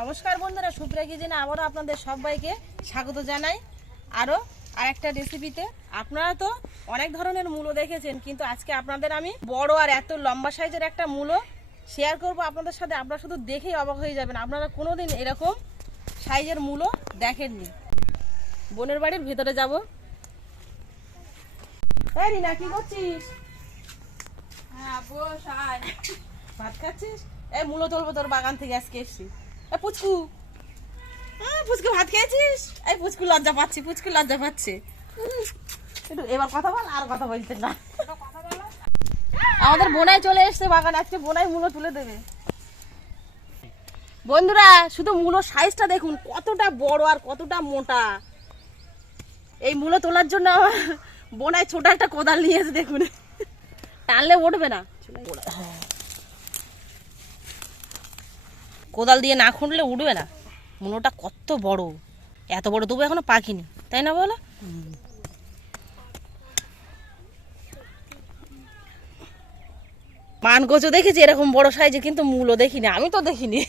নমস্কার বন্ধুরা, সুপ্রিয়া কিচেনে আবারও আপনাদের সবাইকে স্বাগত জানাই আরও আরেকটা রেসিপিতে। আপনারা তো অনেক ধরনের মূলো দেখেছেন, কিন্তু আজকে আপনাদের আমি বড় আর এত লম্বা সাইজের একটা মূলো শেয়ার করব আপনাদের সাথে। আপনারা শুধু দেখেই অবাক হয়ে যাবেন, আপনারা কোনোদিন এরকম সাইজের মূলো দেখেননি। বোনের বাড়ির ভেতরে যাব। এই রিনা, কি করছিস? হ্যাঁ বস, আয়। ভাত খাচ্ছিস? এই মূলো তুলবো তোর বাগান থেকে, আজকে এসছি। এই পুচকু, পুচকু ভাত খেয়েছিস? এই পুচকু লজ্জা পাচ্ছে, পুচকু লজ্জা পাচ্ছে। একটু এবার কথা বল, আর কথা বলতে না। আমাদের বোনাই চলে এসছে বাগান, আজকে বোনাই মূলো তুলে দেবে। বন্ধুরা, শুধু মূলোর সাইজটা দেখুন, কতটা বড় আর কতটা মোটা। এই মূলো তোলার জন্য আমার বোনাই ছোট একটা কোদাল নিয়েছে, দেখুন। টানলে উঠবে না, কোদাল দিয়ে না খুঁড়লে উঠবে না। মূলোটা কত বড়, এত বড় তবু এখনো পাকিনি, তাই না বলো? মান কচু দেখেছি এরকম বড় সাইজে, কিন্তু মূলো দেখিনি, আমি তো দেখিনি।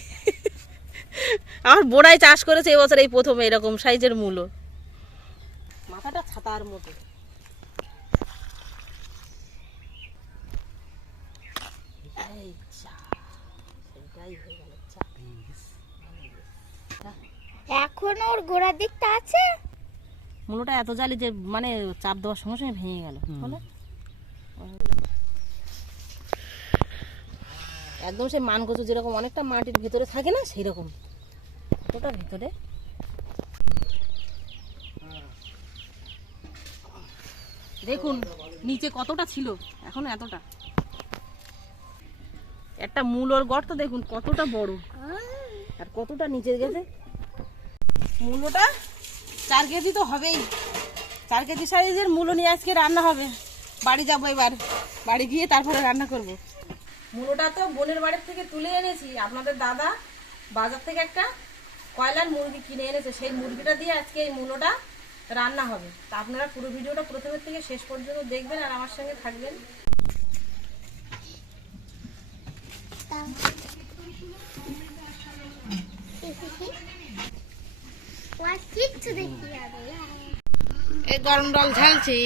আমার বোনাই চাষ করেছে এবছর এই প্রথম এরকম সাইজের মূলো। মাথাটা ছাতার মতো। এখন ওর গোড়ার দিকটা আছে। মূলোটা এত জালি যে মানে চাপ দেওয়ার সঙ্গে সঙ্গে ভেঙে গেল। বলো, একদম সেই মান কচু যেরকম অনেকটা মাটির ভিতরে থাকে না, সেই রকম ওটা ভিতরে। দেখুন নিচে কতটা ছিল, এখন এতটা। একটা মূলোর গর্ত দেখুন কতটা বড় আর কতটা নিচে গেছে। মূলোটা 4 কেজি তো হবেই। 4 কেজি সাইজের মূলো নিয়ে আজকে রান্না হবে। বাড়ি যাবো এবার, বাড়ি গিয়ে তারপরে রান্না করব। মূলোটা তো বোনের বাড়ির থেকে তুলে এনেছি। আপনাদের দাদা বাজার থেকে একটা কয়লার মুরগি কিনে এনেছে, সেই মুরগিটা দিয়ে আজকে এই মূলোটা রান্না হবে। তা আপনারা পুরো ভিডিওটা প্রথমের থেকে শেষ পর্যন্ত দেখবেন আর আমার সঙ্গে থাকবেন। এই গরম জল ঝালছি,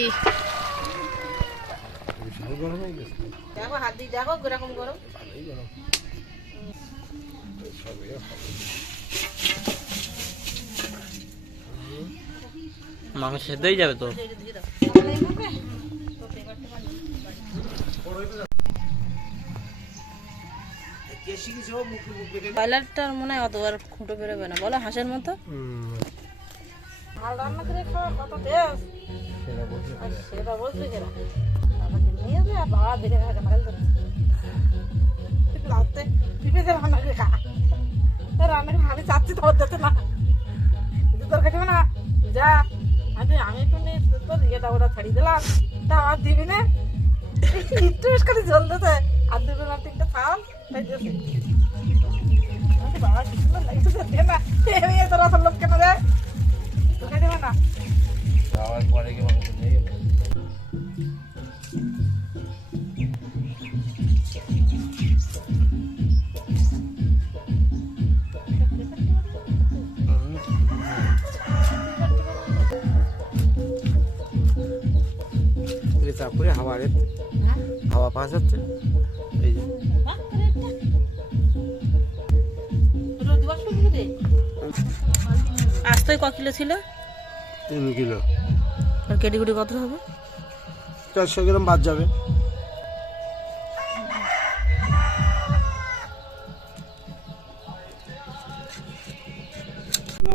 দেখো হাত দিয়ে দেখো কিরকম গরম। মাংস সেদ্ধই যাবে তো। কয়লারটার মনে হয় অত আর খুঁটো বেরোবে না, বলো হাঁসের মতো। রান্না করে খাওয়া কত টেস্ট, সেটা বলছে কেনা নিয়ে যাবে আর বাবা বেঁধে খাওয়া ভালো লাগতে পিপে দিয়ে রান্না করে খা। রান্না করে আমি চাচ্ছি তোর যাতে না, তোর খাইবে না যা। আমি একটু নিয়ে তোর ইয়েটা ওটা ছাড়িয়ে দিলাম, তা আর দিবি না একটু বেশ করে জল দিতে আর দিবি না, 3টা খাওয়ান তাই দিয়েছি। বাবা কি সুন্দর লাগছে, দে না তোর অত লোক কেন দেয়, তোকে দেবে না। খাওয়ার পরে কি মাংস নিয়ে গেল? চাপুরে হাওয়া পাওয়া যাচ্ছে। এই যে আস্তে ক কিলো ছিল? 3 কিলো। আর কেটে কুটি কত হবে? 400 গ্রাম বাদ যাবে।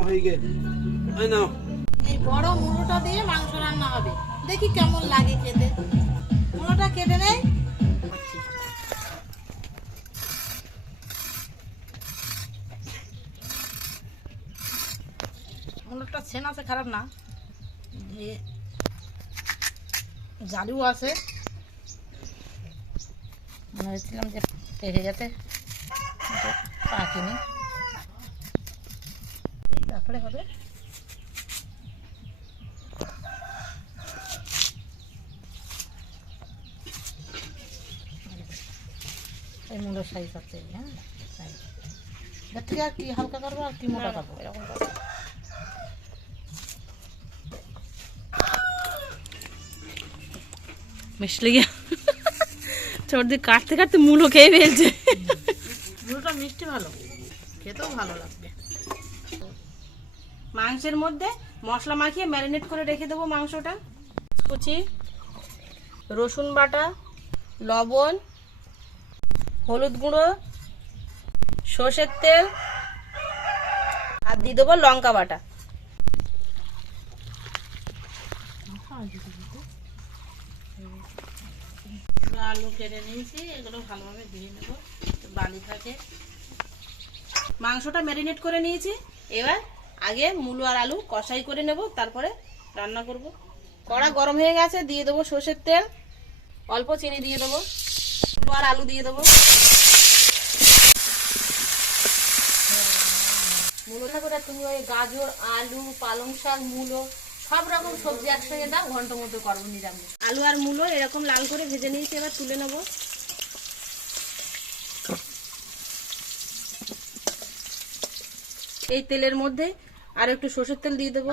হয়ে গে এই বড় মুড়োটা দিয়ে মাংস রান্না হবে, দেখি কেমন লাগে খেতে। মুড়োটা কেটে নেই। মুড়োটা ছেন আছে, খারাপ না, জালু আছে। মনে হচ্ছিলাম যে পেকে যেতে, পাকিনি, তারপরে হবে। এই মুলোর সাইজ আছে, হ্যাঁ সাইজ এর থেকে আর কি হালকা করবো আর কি মোটা করবো এরকম করবো। মিশলে গিয়া সর্দি কাটতে কাটতে মূলো খেয়ে ফেলছে। মূলোটা মিষ্টি ভালো, খেতেও ভালো লাগবে। মাংসের মধ্যে মশলা মাখিয়ে ম্যারিনেট করে রেখে দেবো মাংসটা। কুচি, রসুন বাটা, লবণ, হলুদ গুঁড়ো, সর্ষের তেল আর দিয়ে দেবো লঙ্কা বাটা। আলু কেটে নিয়েছি, এগুলো ভালোভাবে ধুয়ে নেব, বালি থাকে। মাংসটা ম্যারিনেট করে নিয়েছি, এবার আগে মূলো আর আলু কষাই করে নেব, তারপরে রান্না করব। কড়া গরম হয়ে গেছে, দিয়ে দেবো সর্ষের তেল, অল্প চিনি দিয়ে দেবো, মূলো আর আলু দিয়ে দেবো। মূলোটা করে তুমি ওই গাজর, আলু, পালং শাক, মূলো সব রকম সবজি একসঙ্গে দাও, ঘন্টার মধ্যে করবো নিরামিষ। আলু আর মূলো এরকম লাল করে ভেজে নিয়েছি, এবার তুলে নেব। এই তেলের মধ্যে আর একটু সর্ষের তেল দিয়ে দেবো,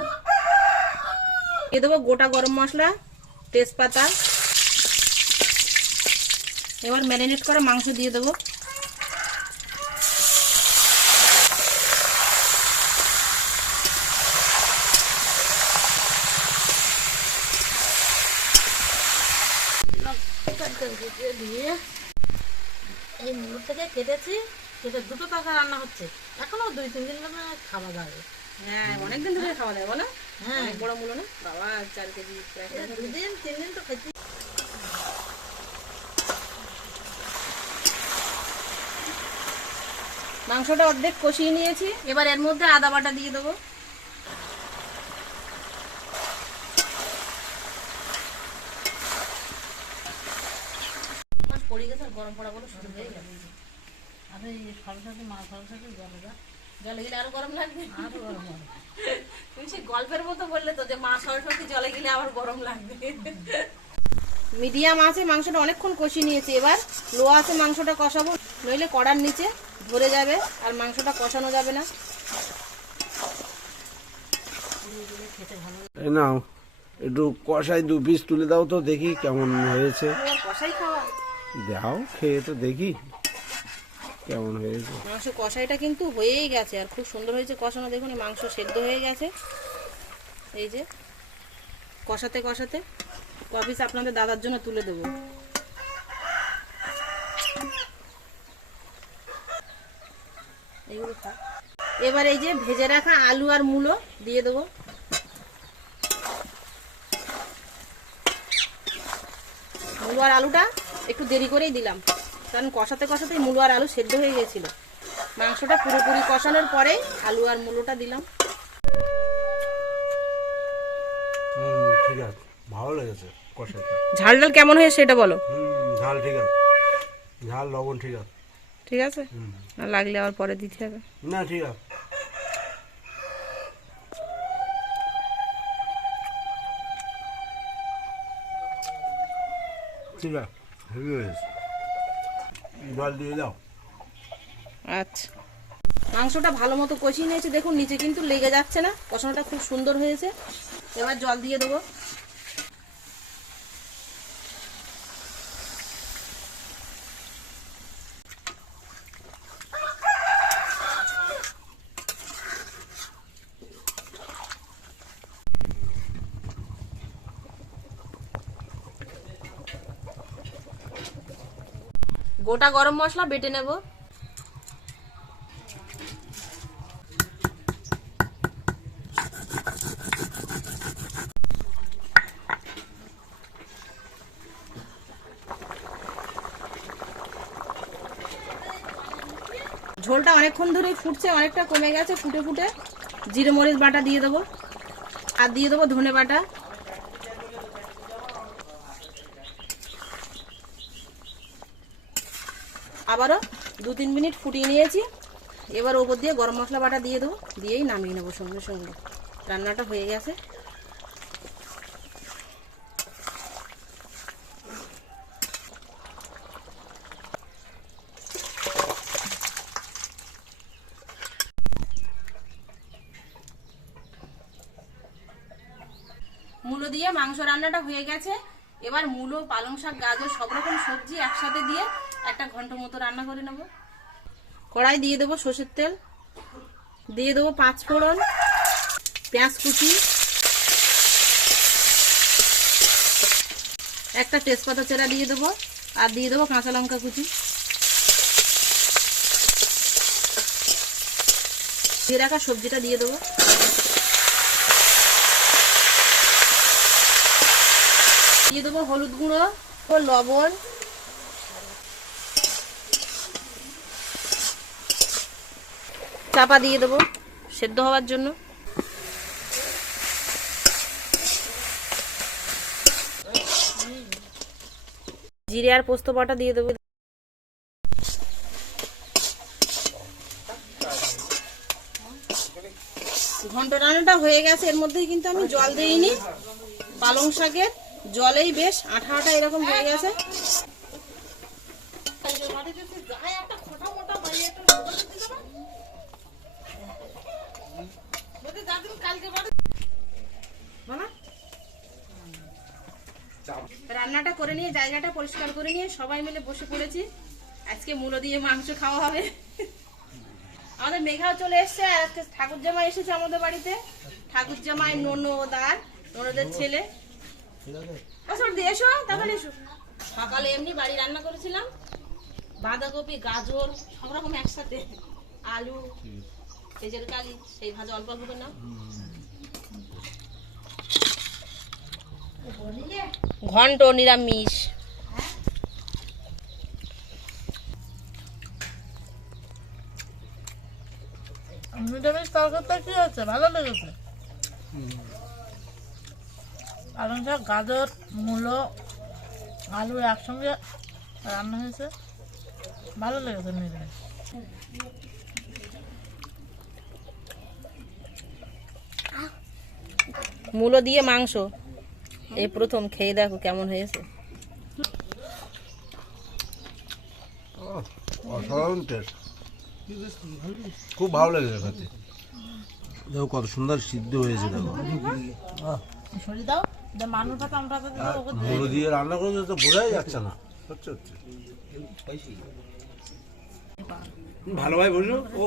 দিয়ে দেবো গোটা গরম মশলা, তেজপাতা। এবার ম্যারিনেট করা মাংস দিয়ে দেবো। দিয়ে এই মূলো থেকে কেটেছি, কেটে দুটো টাকা রান্না হচ্ছে, এখনো 2-3 দিন খাওয়া যাবে। হ্যাঁ, অনেকদিন ধরে খাওয়া যাবে না। হ্যাঁ, অনেক বড় মূলো না বাবা, 4 কেজি, 2-3 দিন তো খেতে। মাংসটা অর্ধেক কষিয়ে নিয়েছি, এবার এর মধ্যে আদা বাটা দিয়ে দেবো। পড়ে গেছে, গরম পড়া বলে শুরু হয়ে গেছে। আর এই সরস্বতী মা সরস্বতী জলে গেলে আরো গরম লাগবে, আরো গরম হবে। তুমি সে গল্পের মতো বললে তো যে মা সরস্বতী জলে গেলে আবার গরম লাগবে। মিডিয়াম আছে, মাংসটা অনেকক্ষণ কষিয়ে নিয়েছি, এবার লো আছে মাংসটা কষাবো, নইলে কড়ার নিচে ধরে যাবে আর মাংসটা কষানো যাবে না। এই নাও একটু কষাই 2 পিস তুলে দাও তো দেখি কেমন হয়েছে। কষাই খাওয়া দাও, খেয়ে তো দেখি কেমন হয়েছে। মাংস কষাইটা কিন্তু হয়েই গেছে আর খুব সুন্দর হয়েছে কষানো। দেখুন মাংস সেদ্ধ হয়ে গেছে, এই যে কষাতে কষাতে কপিস আপনাদের দাদার জন্য তুলে দেবো। এইগুলো খা। এবার এই যে ভেজে রাখা আলু আর মূলো দিয়ে দেবো। মূলো আর আলুটা একটু দেরি করেই দিলাম, কারণ কষাতে কষাতে মূলো আর আলু সেদ্ধ হয়ে গেছিল। মাংসটা পুরোপুরি কষানোর পরে আলু আর মূলোটা দিলাম। ঠিক আছে, ভালো লেগেছে কষাইটা। ঝাল ডাল কেমন হয়েছে সেটা বলো। ঝাল ঠিক আছে, ঝাল লবণ ঠিক আছে। ঠিক আছে, না লাগলে আবার পরে দিতে হবে। না ঠিক আছে। ঠিক আছে, হেভি হয়েছে, জল দিয়ে দাও। আচ্ছা, মাংসটা ভালো মতো কষিয়ে নিয়েছি, দেখুন নিচে কিন্তু লেগে যাচ্ছে না, কষানোটা খুব সুন্দর হয়েছে। এবার জল দিয়ে দেবো। গোটা গরম মশলা বেটে নেব। ঝোলটা অনেকক্ষণ ধরেই ফুটছে, অনেকটা কমে গেছে ফুটে ফুটে। জিরে মরিচ বাটা দিয়ে দেবো আর দিয়ে দেবো ধনে বাটা। আবারও 2-3 মিনিট ফুটিয়ে নিয়েছি, এবার ওপর দিয়ে গরম মশলা বাটা দিয়ে দেবো, দিয়েই নামিয়ে নেবো সঙ্গে সঙ্গে। রান্নাটা হয়ে গেছে। দিয়ে মাংস রান্নাটা হয়ে গেছে। এবার মূলো, পালং শাক, গাজর সব রকম সবজি একসাথে দিয়ে একটা ঘন্টা মতো রান্না করে নেব। কড়াই দিয়ে দেবো সর্ষের তেল, দিয়ে দেবো 5 ফোড়ন, পেঁয়াজ কুচি, একটা তেজপাতা চেরা দিয়ে দেবো, আর দিয়ে দেবো কাঁচা লঙ্কা কুচি। দিয়ে রাখা সবজিটা দিয়ে দেবো। দিয়ে দেবো হলুদ গুঁড়ো ও লবণ, চাপা দিয়ে দেবো সেদ্ধ হওয়ার জন্য। জিরে আর পোস্ত বাটা দিয়ে দেবো। ঘন্ট রান্নাটা হয়ে গেছে, এর মধ্যেই কিন্তু আমি জল দিইনি। পালং শাকের জলেই বেশ আঠা আঠা এরকম হয়ে গেছে। রান্নাটা করে নিয়ে জায়গাটা পরিষ্কার করে নিয়ে সবাই মিলে বসে পড়েছি। আজকে মূলো দিয়ে মাংস খাওয়া হবে। আমাদের মেঘাও চলে এসছে, আর আজকে ঠাকুর জামাই এসেছে আমাদের বাড়িতে। ঠাকুর জামাই, ননদ আর ননদের ছেলে। এসো তাহলে এসো। সকালে এমনি বাড়ি রান্না করেছিলাম, বাঁধাকপি, গাজর সব রকম একসাথে, আলু, পেঁয়াজের কালি, সেই ভাজা অল্প অল্প করে নাও। ঘন্ট নিরামিষ। নিরামিষ তরকারিটা কি হচ্ছে, ভালো লেগেছে। পালং শাক, গাজর, মূলো, আলু একসঙ্গে রান্না হয়েছে, ভালো লেগেছে নিরামিষ। মূলো দিয়ে মাংস এই প্রথম খেয়ে দেখো কেমন হয়েছে। অসাধারণ টেস্ট, খুব ভালো লেগেছে খেতে। দেখো কত সুন্দর সিদ্ধ হয়েছে। দেখো সরিয়ে দাও, যে মানুষটা আমরা মূলো দিয়ে রান্না করলে তো বোঝাই যাচ্ছে না। হচ্ছে ভালো ভাই বসো। ও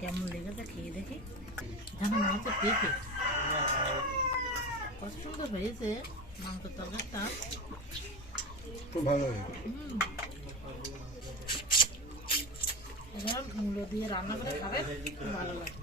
কেমন লেগেছে খেয়ে দেখি, যেন মনে হচ্ছে পেঁপে। কত সুন্দর হয়েছে মাংসের তরকারিটা, খুব ভালো লাগে। এবার মূলো দিয়ে রান্না করে খাবে, খুব ভালো লাগে।